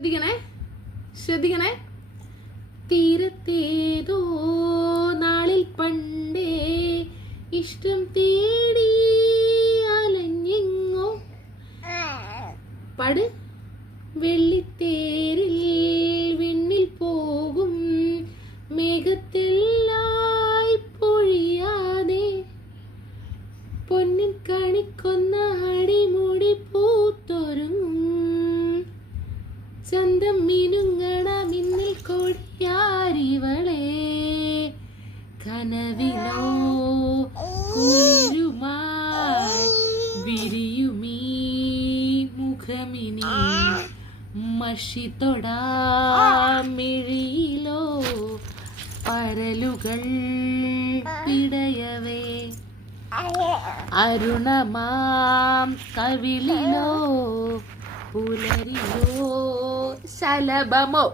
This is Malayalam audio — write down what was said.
ശ്രദ്ധിക്കണേ ശ്രദ്ധിക്കണേ. തീരത്തേതോ നാളിൽ പണ്ടേ ഇഷ്ടം തേടി അലഞ്ഞെങ്ങോ പട് വെള്ളിത്തേരിൽ വിണ്ണിൽ പോകും മേഘത്തെല്ലായി പൊഴിയാതെ പൊന്നിൻ കണിക്കൊന്ന അടിമുടി പൂത്തൊരുങ്ങും ചന്തം മിനുങ്ങണ മിന്നിൽ കൊടിയാരിവളെ കനവിലോ കുളിരുമായി വിരിയുമീ മുഖമിനി മഷി തൊടാമിഴിയിലോ പരലുകൾ പിടയവേ അരുണമാം കവിളിലോ പുലരിയോ ശലഭമോ